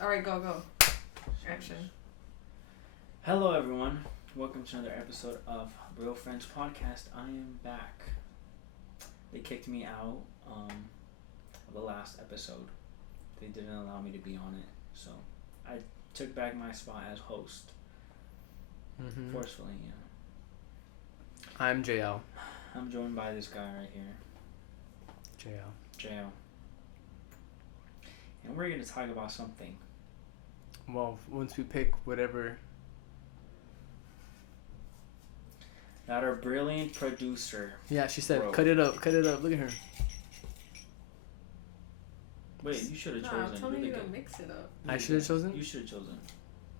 All right, go. Action. Hello, everyone. Welcome to another episode of Real Friends Podcast. I am back. They kicked me out of the last episode. They didn't allow me to be on it, so I took back my spot as host. Forcefully, yeah. I'm Jayel. I'm joined by this guy right here. Jayel. And we're going to talk about something. Well, once we pick whatever. That our brilliant producer. Yeah, she said, Bro. cut it up. Look at her. Wait, you should have chosen. I'm telling you to mix it up. I should have chosen? You should have chosen.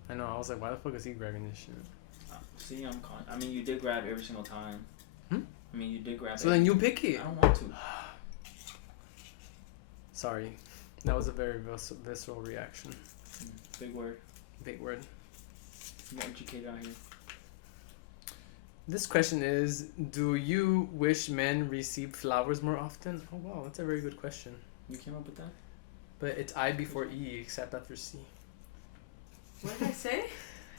I know, I was like, why the fuck is he grabbing this shit? See, I mean, you did grab every single time. I mean, you did grab So then you pick it. I don't want to. Sorry. That was a very visceral reaction. Big word. Big word. You got educated out here. This question is, do you wish men received flowers more often? Oh, wow, that's a very good question. You came up with that? But it's I before E, except after C. What did I say?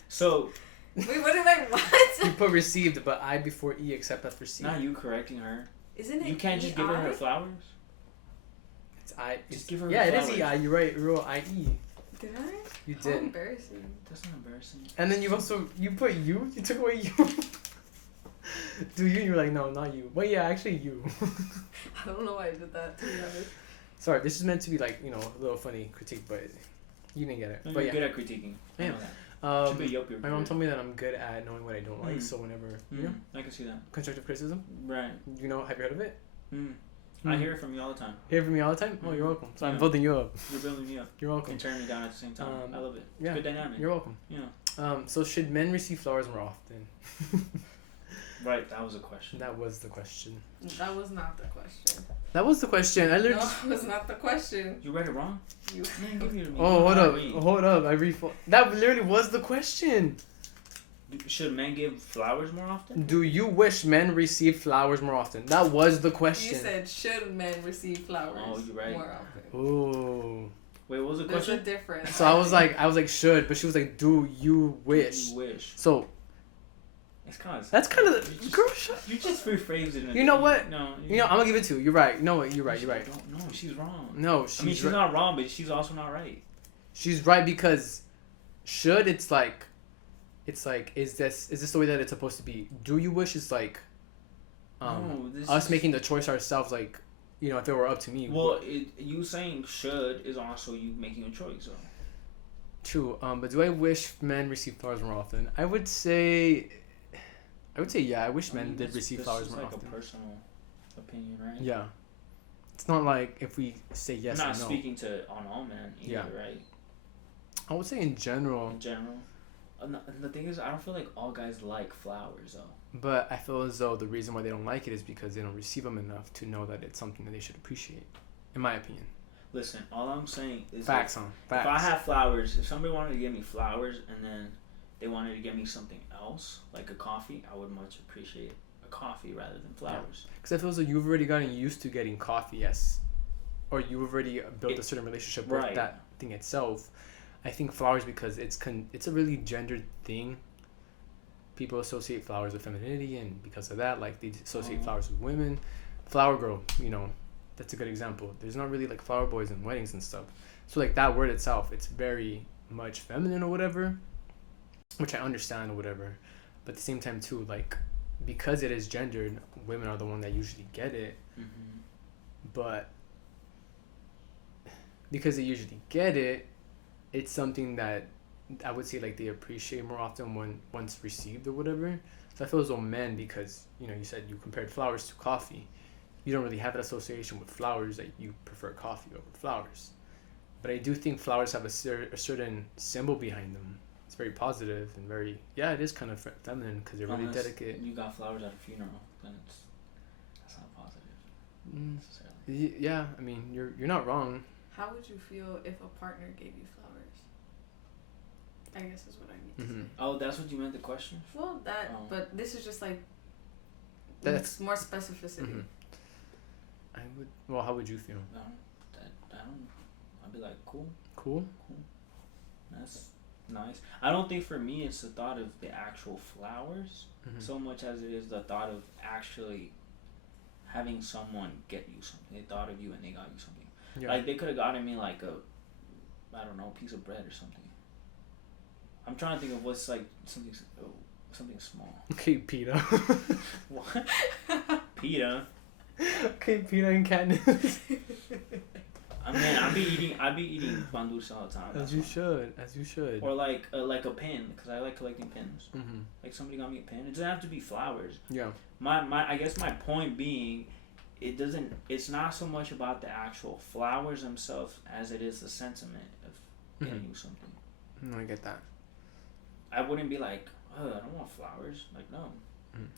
So... Wait, what did I what? You put received, but I before E, except after C. Not you correcting her. Isn't it You can't just give her flowers? It's I. Just give her Yeah, it flowers. is E-I. You're right. Real I-E. Did I? You How did. embarrassing. That's not embarrassing. And then you also, you put you? You took away you? Do you? You're like, no, not you. Well, yeah, actually you. I don't know why I did that, to be honest. Sorry, this is meant to be like, you know, a little funny critique, but you didn't get it. No, but you're yeah. good at critiquing. I know that. Should be up your My mom told me that I'm good at knowing what I don't like, so whenever, you know, I can see that. constructive criticism, Right. you know, have you heard of it? I hear it from you all the time. Hear from me all the time? Oh, you're welcome. So Yeah. I'm building you up. You're building me up. You're welcome. And turning me down at the same time. I love it. Yeah. Good dynamic. You're welcome. Yeah. So should men receive flowers more often? Right, that was a question. That was the question. That was not the question. That was the question. I literally. No, it was not the question. You read it wrong? You. Man, give it to me. Oh, hold up. Read. Hold up. That literally was the question. Should men give flowers more often? Do you wish men receive flowers more often? That was the question. You said, should men receive flowers Oh, you're right. more often? Ooh. Wait, what was the There's question? a difference. So I was like, should, but she was like, do you wish? You wish. So It's kind of. that's kind of girl. Shut. You just rephrased it. You know what? No. You know, I'm gonna give it to you. You're right. You know what? You're right. No, she's wrong. No, She's not wrong, but she's also not right. She's right because should it's like is this the way that it's supposed to be? Do you wish is like us making the choice ourselves, like, you know, if it were up to me. Well, you saying should is also you making a choice. So. True. But do I wish men receive flowers more often? I would say yeah. I wish men did receive flowers more often. It's like a personal opinion, right? Yeah. It's not like if we say yes I'm or not no. speaking on all men either, Yeah. right? I would say in general. In general. The thing is, I don't feel like all guys like flowers, though. But I feel as though the reason why they don't like it is because they don't receive them enough to know that it's something that they should appreciate. In my opinion. Listen, all I'm saying is Facts. if I have flowers, if somebody wanted to give me flowers and then they wanted to give me something else, like a coffee, I would much appreciate a coffee rather than flowers. Because I feel as though you've already gotten used to getting coffee, yes. Or you've already built a certain relationship with that thing itself. I think flowers, because it's a really gendered thing. People associate flowers with femininity, and because of that, like, they associate flowers with women. Flower girl, you know, that's a good example. There's not really like flower boys in weddings and stuff. So like that word itself, it's very much feminine or whatever, which I understand or whatever. But at the same time too, like, because it is gendered, women are the one that usually get it. Mm-hmm. But because they usually get it, it's something that I would say like they appreciate more often when once received or whatever. So I feel as though men, because, you know, you said you compared flowers to coffee, you don't really have an association with flowers that you prefer coffee over flowers. But I do think flowers have a certain symbol behind them. It's very positive and very, yeah, it is kind of feminine because they're really delicate. You got flowers at a funeral, then that's not positive necessarily. Yeah, I mean, you're not wrong. How would you feel if a partner gave you flowers? I guess is what I mean to say. Oh, that's what you meant the question? Well, but this is just like That's more specificity. Well, how would you feel? I'd be like, cool. Cool? nice. I don't think for me it's the thought of the actual flowers so much as it is the thought of actually having someone get you something. They thought of you and they got you something. Yeah. Like they could have gotten me like I don't know, piece of bread or something. I'm trying to think of what's like something small. Okay, PETA. What? PETA. Okay, PETA and Katniss. I mean, I be eating pan dulce all the time. As you should. Or like a pin, because I like collecting pins. Mm-hmm. Like somebody got me a pin. It doesn't have to be flowers. Yeah. My I guess my point being, it's not so much about the actual flowers themselves as it is the sentiment of getting you something. I get that. I wouldn't be like, oh, I don't want flowers. Like, no.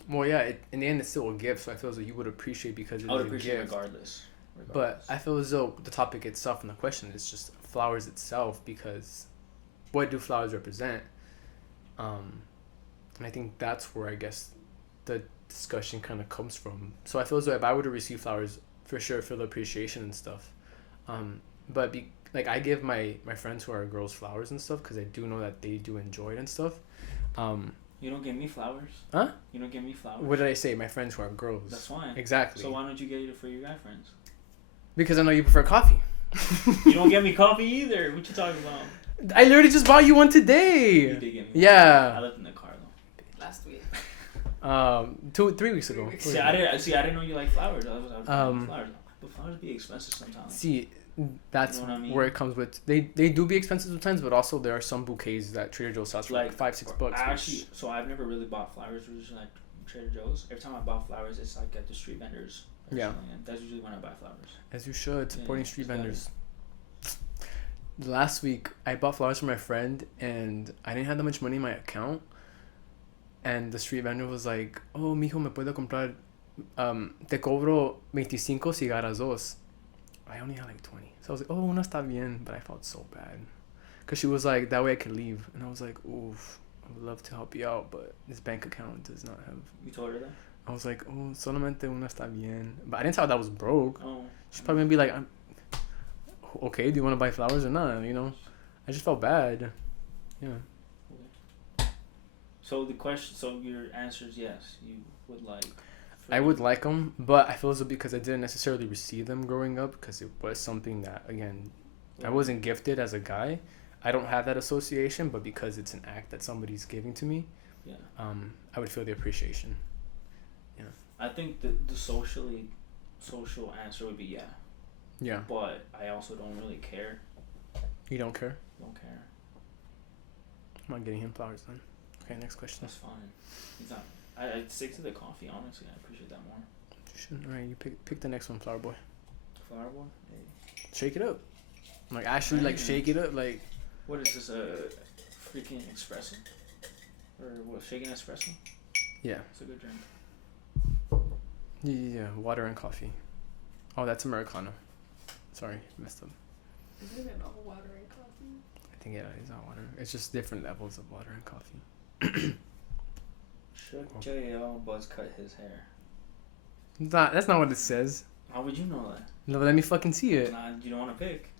Well, yeah. In the end, it's still a gift, so I feel as though you would appreciate because I would appreciate regardless. But I feel as though the topic itself and the question is just flowers itself, because what do flowers represent? And I think that's where I guess the discussion kind of comes from. So I feel as though if I were to receive flowers, for sure feel the appreciation and stuff. But like I give my friends who are girls flowers and stuff because I do know that they do enjoy it and stuff. You don't give me flowers? Huh? You don't give me flowers? What did I say? My friends who are girls. That's fine. Exactly. So why don't you get it for your guy friends? Because I know you prefer coffee. You don't get me coffee either. What you talking about? I literally just bought you one today. You did get me one. Yeah. I left in the car though. Last week. 3 weeks ago. See, I didn't know you like flowers. I was flowers. But flowers be expensive sometimes. See, that's you know what I mean? where it comes with. They do be expensive sometimes, but also there are some bouquets that Trader Joe's sells for like $5-6. So I've never really bought flowers usually like Trader Joe's. Every time I bought flowers, it's like at the street vendors. Yeah. And that's usually when I buy flowers. As you should, supporting street vendors. Last week, I bought flowers for my friend, and I didn't have that much money in my account. And the street vendor was like, "Oh, mijo, me puedo comprar, te cobro 25 si agarras dos." I only had like 20. So I was like, "Oh, una está bien," but I felt so bad. Because she was like, that way I could leave. And I was like, "Oof, I would love to help you out, but this bank account does not have..." You told her that? I was like, "Oh, solamente una está bien." But I didn't tell her that was broke. Oh. She's probably going to be like, "Okay, do you want to buy flowers or not?" You know? I just felt bad. Yeah. Okay. So your answer is yes. You would like... I would like them, but I feel as though because I didn't necessarily receive them growing up, because it was something that, again, I wasn't gifted as a guy. I don't have that association, but because it's an act that somebody's giving to me, I would feel the appreciation. Yeah. I think the social answer would be yeah. Yeah. But I also don't really care. You don't care? Don't care. I'm not getting him flowers then. Okay, next question. That's fine. Exactly. I'd stick to the coffee, honestly. I appreciate that more. Alright, you pick the next one, Flower Boy. Flower Boy? Hey. Shake it up. Like, actually, like, shake it up, like... What is this, a freaking espresso? Or what, shaking espresso? Yeah. It's a good drink. Yeah, water and coffee. Oh, that's Americano. Sorry, messed up. Isn't it all water and coffee? I think it is all water. It's just different levels of water and coffee. Should Jayel buzz cut his hair? That's not what it says. How would you know that? No, let me fucking see it. Nah, you don't want to pick.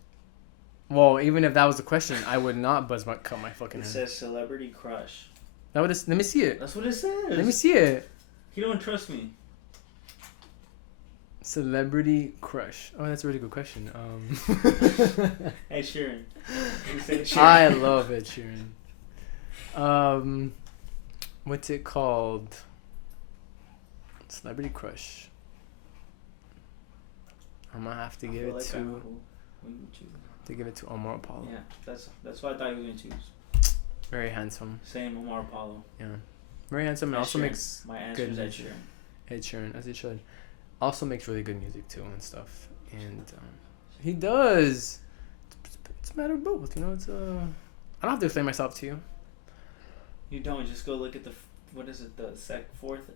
Well, even if that was the question, I would not cut my fucking hair. It says celebrity crush. Let me see it. That's what it says. Let me see it. You don't trust me. Celebrity crush. Oh, that's a really good question. Hey, Sheeran. I love Ed Sheeran. What's it called? Celebrity crush. I'm gonna have to give it to Omar Apollo. Yeah, that's what I thought you were gonna choose. Very handsome. Same, Omar Apollo. Yeah, very handsome and also makes my answer is Ed Sheeran, as he should. Also makes really good music too and stuff, and he does. It's a matter of both, you know. It's I don't have to explain myself to you. You don't. Just go look at the fourth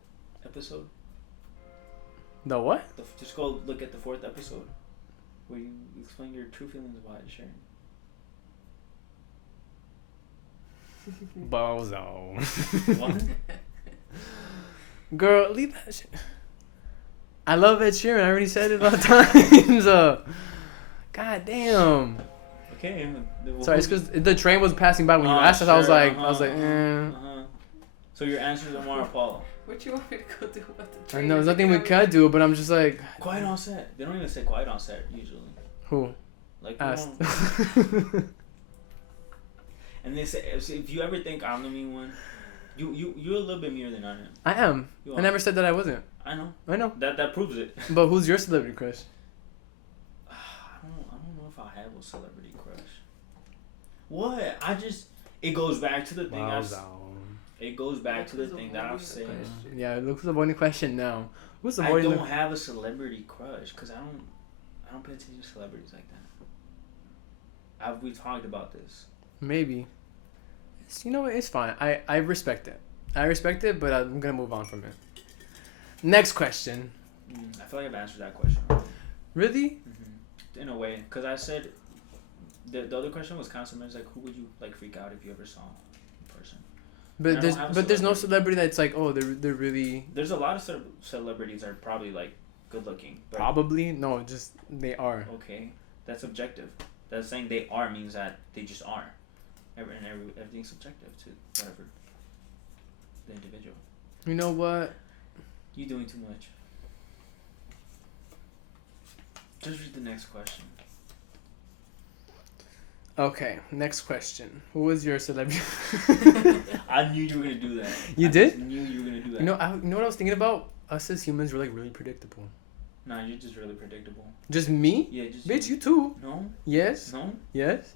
episode. The what? Just go look at the fourth episode, where you explain your true feelings about Ed Sheeran. Bozo. What? Girl, leave that shit. I love Ed Sheeran. I already said it a lot of times. God damn. Okay. Sorry, it's because the train was passing by when you asked us. I was like, So your answer is Omar Apollo. What you want me to go do about the I train? know there's nothing we could do, but I'm just like. Quiet on set. They don't even say quiet on set usually. Who? Like asked. And they say if you ever think I'm the mean one, you're a little bit meaner than I am. I am. I never said that I wasn't. I know. That proves it. But who's your celebrity crush? I don't know if I have a celebrity crush. What? It goes back to the thing It goes back to the thing that I've said. Yeah, look who's avoiding the question now. Who's I don't have a celebrity crush because I don't pay attention to celebrities like that. We talked about this. Maybe. You know what? It's fine. I respect it. But I'm gonna move on from it. Next question. I feel like I've answered that question. Really? Mm-hmm. In a way, because I said the other question was kind of similar. It's like, who would you like freak out if you ever saw in person? But there's no celebrity that's like, oh, they're really. There's a lot of celebrities that are probably like good looking. Probably no, just they are. Okay, that's objective. That's saying they are means that they just are. Everything's subjective to whatever the individual. You know what? You doing too much. Just read the next question. Okay, next question. Who was your celebrity? I knew you were gonna do that. You did? I knew you were gonna do that. You know what I was thinking about? Us as humans, we're like really predictable. Nah, you're just really predictable. Just me? Yeah, just bitch, you too. No. Yes. No. Yes.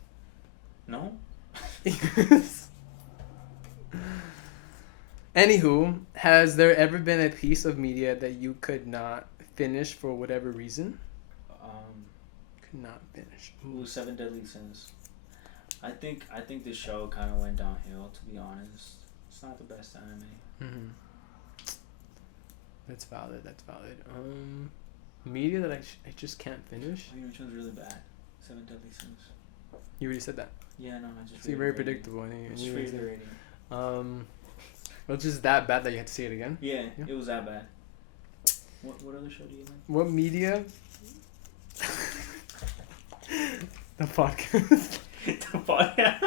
No. Anywho, has there ever been a piece of media that you could not finish for whatever reason? Could not finish. Ooh, 7 Deadly Sins. I think this show kind of went downhill. To be honest, it's not the best anime. Mm-hmm. That's valid. Media that I just can't finish. Oh, which one's really bad? 7 Deadly Sins. You already said that. Yeah, no, I just. So you're very predictable. It's rating. Well, it's just that bad that you had to see it again. Yeah, it was that bad. What other show do you like? What media? The podcast. The podcast.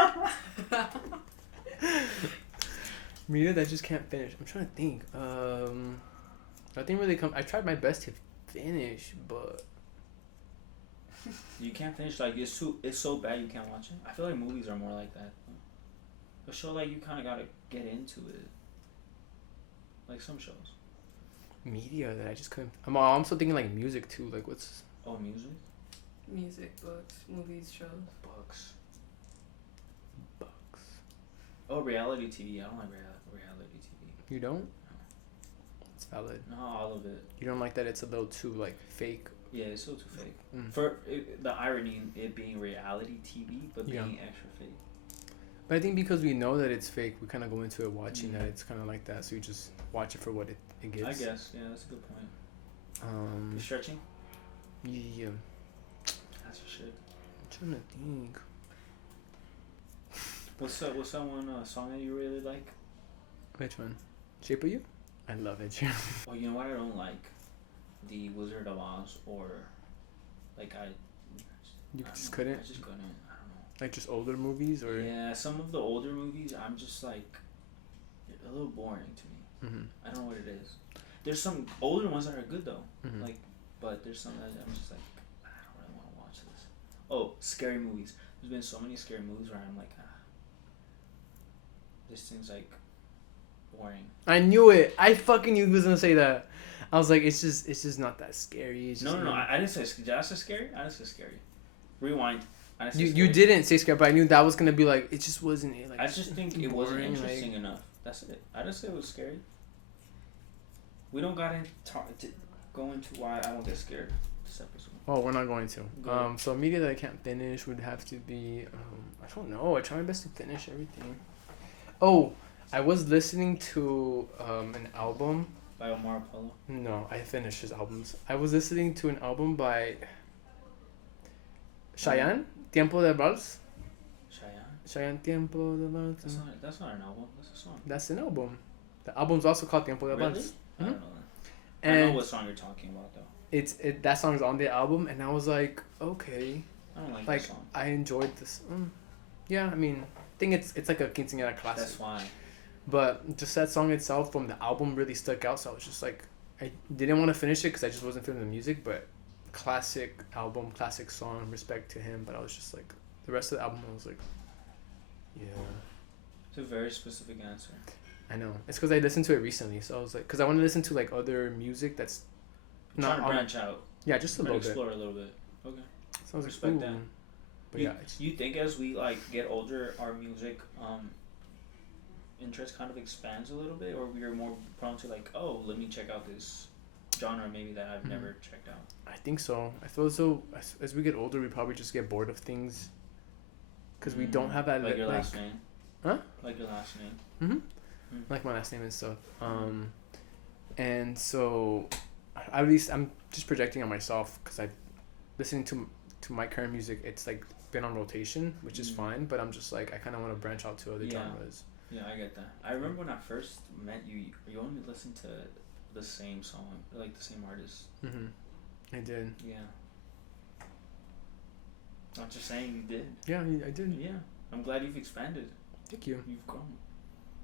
Media that I just can't finish. I'm trying to think. Nothing really I tried my best to finish, but you can't finish. Like it's so bad you can't watch it. I feel like movies are more like that. A show like you kind of gotta get into it. Like some shows. Media that I just couldn't. I'm also thinking like music too. Like what's? Oh, music. Music, books, movies, shows. Books. Oh, reality TV. I don't like reality TV. You don't? It's valid. No, all of it. You don't like that it's a little too like fake. Yeah, it's so too fake. For the irony in it being reality TV, but being extra fake. But I think because we know that it's fake, we kind of go into it watching that it's kind of like that, so you just watch it for what it gives. I guess, yeah, that's a good point. Stretching? Yeah. That's for shit. I'm trying to think. What's that one song that you really like? Which one? Shape of You? I love it. Oh, you know what I don't like? The Wizard of Oz or like I just couldn't. I don't know. Like just older movies or? Yeah, some of the older movies I'm just like a little boring to me. Mm-hmm. I don't know what it is. There's some older ones that are good though. Mm-hmm. Like, but there's some that I'm just like I don't really want to watch this. Oh, scary movies. There's been so many scary movies where I'm like, this thing's like boring. I knew it. I fucking knew he was gonna say that. I was like, it's just not that scary. It's just no. I didn't say. Did I say scary? I didn't say scary. Rewind. You didn't say scary, but I knew that was gonna be like. It just wasn't. Like, I just think it wasn't interesting enough. That's it. I didn't say it was scary. We don't gotta go into why I don't get scared this episode. Oh, we're not going to. So media that I can't finish would have to be. I don't know. I try my best to finish everything. Oh, I was listening to an album. By Omar Apollo? No, I finished his albums. I was listening to an album by Cheyenne, Tiempo de Vals. Cheyenne, Tiempo de Vals. That's not an album. That's a song. That's an album. The album's also called Tiempo de Vals. Really? Mm-hmm. I don't know that. I know what song you're talking about though. That song's on the album, and I was like, okay. I don't like Like, that song. I enjoyed this. Yeah, I mean, I think it's like a quinceañera classic. That's why. But just that song itself from the album really stuck out. So I was just like, I didn't want to finish it because I just wasn't feeling the music. But classic album, classic song, respect to him. But I was just like, the rest of the album, I was like, yeah. It's a very specific answer. I know. It's because I listened to it recently. So I was like, because I want to listen to like other music that's Trying to branch out. Yeah, just a little bit. Explore a little bit. Okay. So I was Respect like, that. But you, yeah. You think as we like get older, our music interest kind of expands a little bit, or we are more prone to like, oh, let me check out this genre maybe that I've never checked out? I think so. I feel as though as we get older, we probably just get bored of things because we don't have that like your last name. Huh? Like your last name. Like my last name and stuff. And so at least I'm just projecting on myself because I listening to my current music. It's like been on rotation, which is fine. But I'm just like I kind of want to branch out to other genres. Yeah, I get that. I remember when I first met you, you only listened to the same song, like the same artist. I did. Yeah. I'm just saying you did. Yeah, I did. Yeah. I'm glad you've expanded. Thank you. You've grown.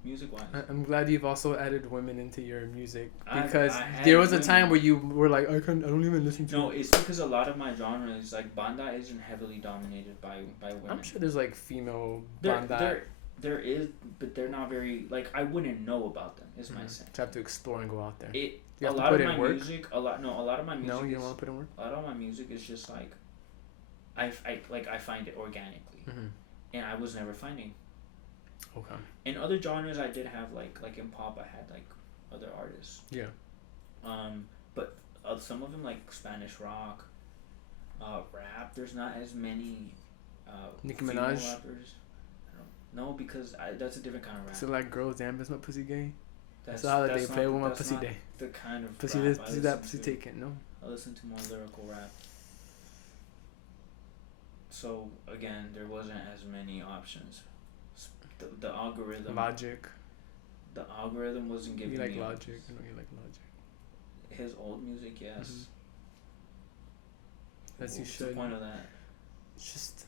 Music-wise. I'm glad you've also added women into your music because I there was a time where you were like, I don't even listen to. No, it's because a lot of my genres, like banda, isn't heavily dominated by women. I'm sure there's like female banda. There is, but they're not very like I wouldn't know about them. Is my sense. You have to explore and go out there. You have to put in work. A lot of my music. No, you don't want to put in work. A lot of my music is just like, I find it organically, and I was never finding. Okay. In other genres, I did have like in pop, I had like other artists. Yeah. But some of them like Spanish rock, rap. There's not as many. Nicki Minaj. Rappers. No, because that's a different kind of rap. So like girls, damn, is my pussy gay? That's how they play with my pussy day. The kind of pussy rap this, pussy that, pussy taken. No. I listen to more lyrical rap. So again, there wasn't as many options. The algorithm. Logic. The algorithm wasn't giving me. You like Logic? I know you like Logic. His old music, yes. As you should. What's the point of that? It's just.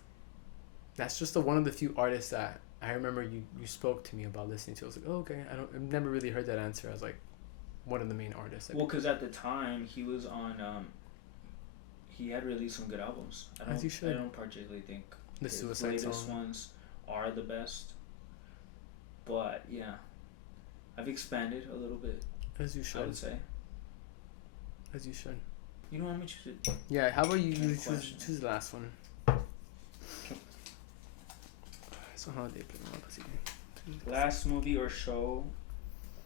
That's just one of the few artists that I remember you spoke to me about listening to. I was like, oh, okay. I've never really heard that answer. I was like, one of the main artists. Well, because at the time he was on. He had released some good albums. As you should. I don't particularly think the his Suicide latest Song ones are the best. But yeah, I've expanded a little bit. As you should. I would say. As you should. You don't want me to choose it? Yeah. How about you choose the last one? So how they play my pussy day? Last movie or show,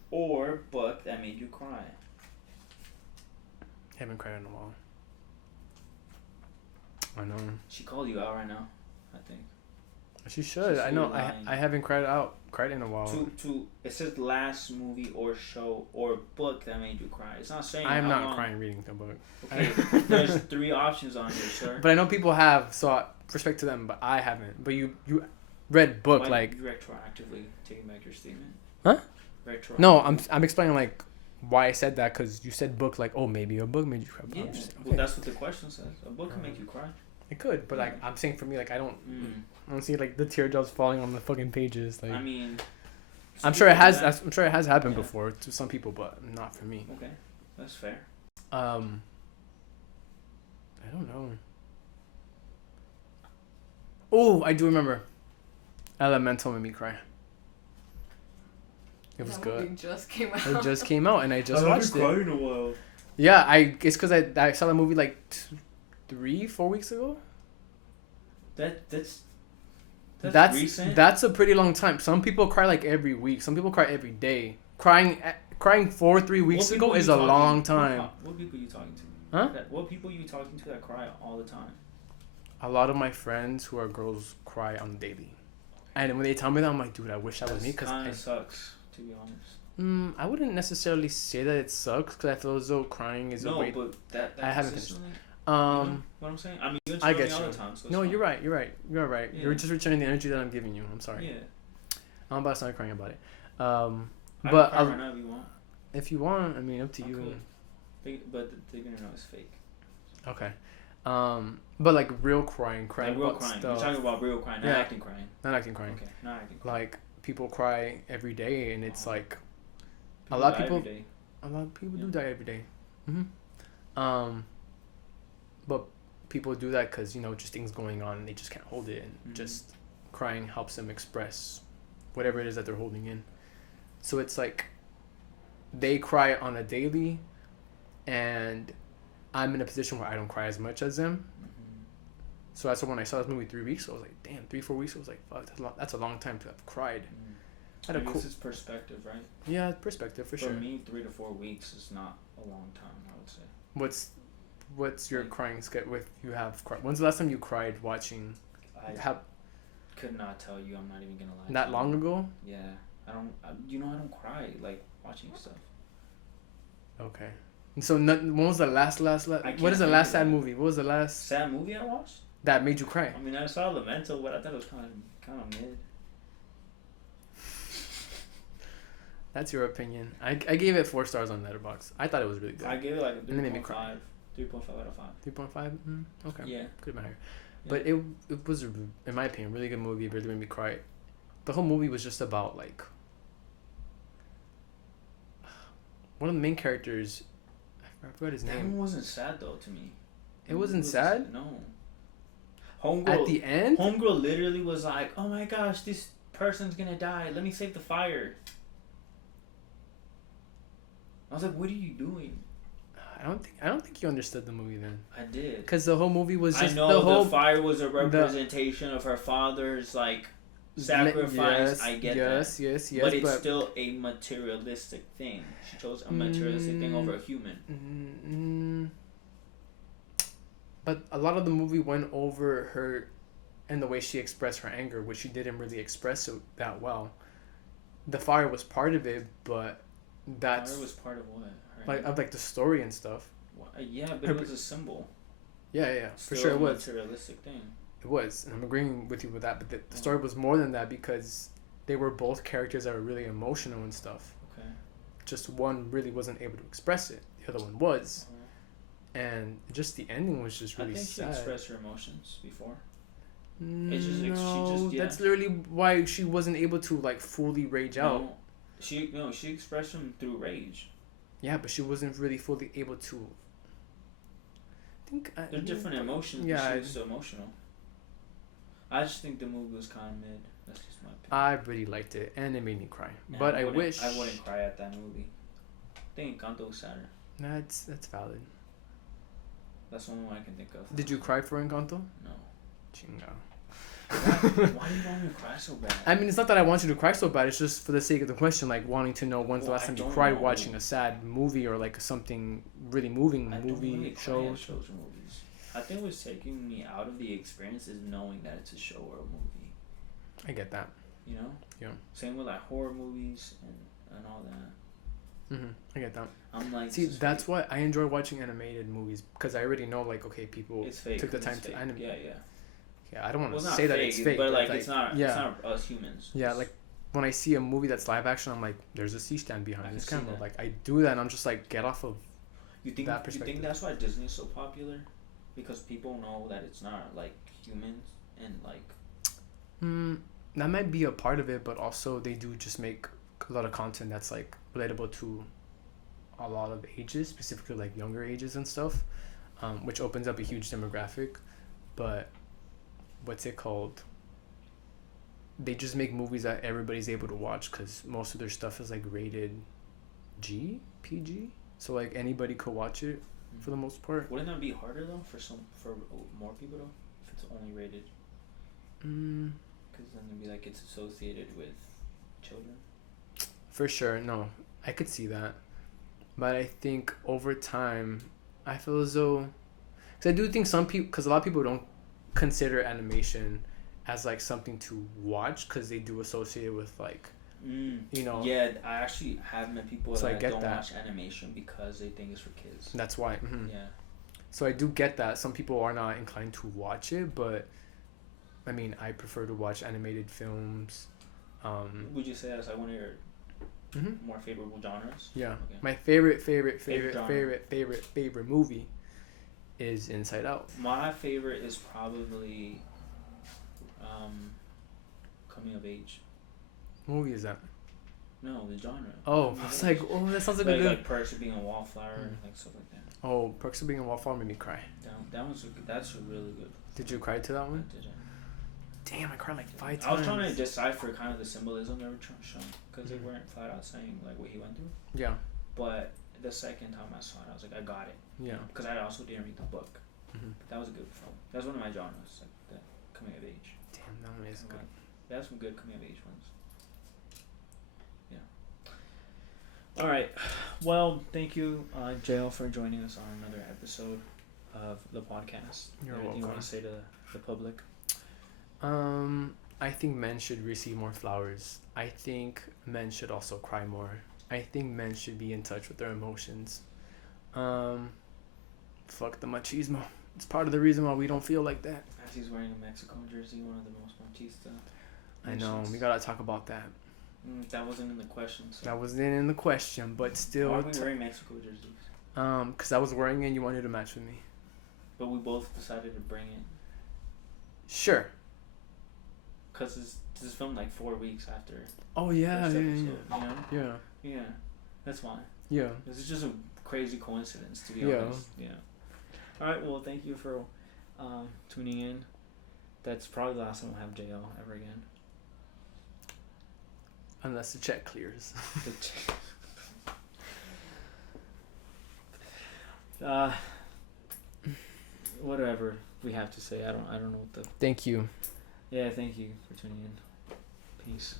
or book that made you cry. Haven't cried in a while. I know. She called you out right now, I think. She should. I know. I haven't cried in a while. It says last movie or show or book that made you cry. It's not saying. I'm not crying reading the book. Okay, there's 3 options on here, sir. But I know people have, so respect to them. But I haven't. But you read book. Why like you retroactively taking back your statement. Huh? Retroactively. No, I'm explaining like why I said that because you said book like maybe a book made you cry. Yeah. Well, that's what the question says. A book can make you cry. It could, but like I'm saying for me, like I don't see like the teardrops falling on the fucking pages. Like I mean, I'm sure it has. I'm sure it has happened before to some people, but not for me. Okay, that's fair. I don't know. Oh, I do remember. Elemental made me cry. It was good. It just came out. It just came out, and I just watched it. I haven't cried in a while. Yeah, it's because I saw the movie like 3-4 weeks ago. That's recent. That's a pretty long time. Some people cry like every week. Some people cry every day. Crying 4-3 weeks ago is a long time. What people are you talking to? Huh? What people are you talking to that cry all the time? A lot of my friends who are girls cry on daily, and when they tell me that, I'm like, dude, I wish that was me. Because it sucks, to be honest. I wouldn't necessarily say that it sucks because I feel as though crying is a way. No, but that I haven't finished. You know what I'm saying? I mean, you're telling me all the time, so no, fine. you're right. Yeah. You're just returning the energy that I'm giving you. I'm sorry. Yeah. I'm about to start crying about it. I but can cry right now if you want. If you want, I mean, up to you. But they're gonna know it's fake. Okay. But like real crying Like real about crying. stuff. You're talking about real crying, not Yeah. acting crying. Not acting crying. Okay, not acting crying. Like people cry every day, and it's like People a lot of die people. every day. A lot of people do Yeah. die every day. But people do that because just things going on, and they just can't hold it, and just crying helps them express whatever it is that they're holding in. So it's like they cry on a daily, and I'm in a position where I don't cry as much as them. So that's when I saw this movie 3 weeks ago, I was like, damn, 3-4 weeks ago, I was like, fuck, that's a long time to have cried. I guess it's perspective, right? Yeah, perspective for sure. For me, 3 to 4 weeks is not a long time, I would say. What's your crying sketch with you have cried? When's the last time you cried watching? I could not tell you. I'm not even gonna lie. Not long ago? Yeah, I don't cry like watching stuff. Okay. So when was the last? What is the last sad movie? What was the last sad movie I watched that made you cry? I mean, I saw Elemental, but I thought it was kind of mid. That's your opinion. I gave it 4 stars on Letterboxd. I thought it was really good. I gave it like a 3.5. 3.5 out of 5. 3.5? Okay. Yeah. Could have been higher. Yeah. But it was, in my opinion, a really good movie. It really made me cry. The whole movie was just about, like... One of the main characters... I forgot his name. That one wasn't sad, though, to me. It wasn't sad? No. Homegirl... At the end? Homegirl literally was like, oh my gosh, this person's gonna die. Let me save the fire. I was like, what are you doing? I don't think you understood the movie then. I did. Because the whole movie was just I know the fire was a representation of her father's like sacrifice. I get that. Yes. But it's still a materialistic thing. She chose a materialistic thing over a human. But a lot of the movie went over her and the way she expressed her anger, which she didn't really express it that well. The fire was part of it, but that's... Fire was part of what? Like the story and stuff. Yeah, but it was a symbol. Yeah, still for sure it was. A materialistic thing. It was, and I'm agreeing with you with that. But the story was more than that because they were both characters that were really emotional and stuff. Okay. Just one really wasn't able to express it. The other one was, and just the ending was just really sad. I think she expressed her emotions before. That's literally why she wasn't able to like fully rage out. She expressed them through rage. Yeah, but she wasn't really fully able to. They're different emotions. Yeah, she was so emotional. I just think the movie was kind of mid. That's just my opinion. I really liked it, and it made me cry. But I wish I wouldn't cry at that movie. I think Encanto was sadder. That's valid. That's the only one I can think of. Did you cry for Encanto? No. Chinga. Why do you want me to cry so bad? I mean, it's not that I want you to cry so bad. It's just for the sake of the question, like wanting to know when's the last time you cried watching a sad movie or like something really moving show. Shows or movies. I think what's taking me out of the experience is knowing that it's a show or a movie. I get that. You know? Yeah. Same with like horror movies and all that. I get that. I'm like, see, that's why I enjoy watching animated movies because I already know like okay, people took the time to animate. Yeah, I don't want to say that it's fake, but like it's not us humans. Yeah, like when I see a movie that's live action, I'm like, there's a C-stand behind this camera. Like I do that, and I'm just like, get off of that perspective. You think that's why Disney is so popular? Because people know that it's not like humans and like. That might be a part of it, but also they do just make a lot of content that's like relatable to a lot of ages, specifically like younger ages and stuff, which opens up a huge demographic. But what's it called? They just make movies that everybody's able to watch because most of their stuff is like rated G, PG. So like anybody could watch it for the most part. Wouldn't that be harder though for more people though if it's only rated? Because then it'd be like it's associated with children. For sure, no, I could see that, but I think over time, I feel as though, because I do think some people, because a lot of people don't consider animation as like something to watch because they do associate it with like you know. Yeah, I actually have met people so that don't watch animation because they think it's for kids. That's why. Yeah. So I do get that some people are not inclined to watch it, but I mean I prefer to watch animated films. Would you say that's like one of your more favorable genres? Yeah. Okay. My favorite movie is Inside Out. My favorite is probably Coming of Age. What movie is that? No, the genre. Oh, I was like, oh, that sounds like a good. Like Perks of Being a Wallflower, like stuff like that. Oh, Perks of Being a Wallflower made me cry. That's a really good. Did you cry to that one? I didn't. Damn, I cried like 5 times. I was trying to decipher kind of the symbolism they were shown because they weren't flat out saying like what he went through. Yeah. But the second time I saw it, I was like, I got it. Yeah. Because I also didn't read the book. Mm-hmm. But that was a good film. That's one of my genres, like the coming of age. Damn, that one is good. They have some good coming of age ones. Yeah. All right. Well, thank you, Jayel, for joining us on another episode of the podcast. You're Anything welcome. you want to say to the public? I think men should receive more flowers. I think men should also cry more. I think men should be in touch with their emotions. Fuck the machismo. It's part of the reason why we don't feel like that. As he's wearing a Mexico jersey, one of the most machista. I know. We gotta talk about that. That wasn't in the question. So. That wasn't in the question, but still. Why are we wearing Mexico jerseys? Because I was wearing it and you wanted to match with me. But we both decided to bring it. Sure. Because this is filmed like 4 weeks after. Oh, yeah, first yeah, episode, yeah. You know? Yeah. Yeah. That's why. Yeah. This is just a crazy coincidence, to be Yeah. honest. Yeah. All right. Well, thank you for tuning in. That's probably the last time we'll have JL ever again. Unless the check clears. Whatever we have to say. I don't know what the. Thank you. Yeah. Thank you for tuning in. Peace.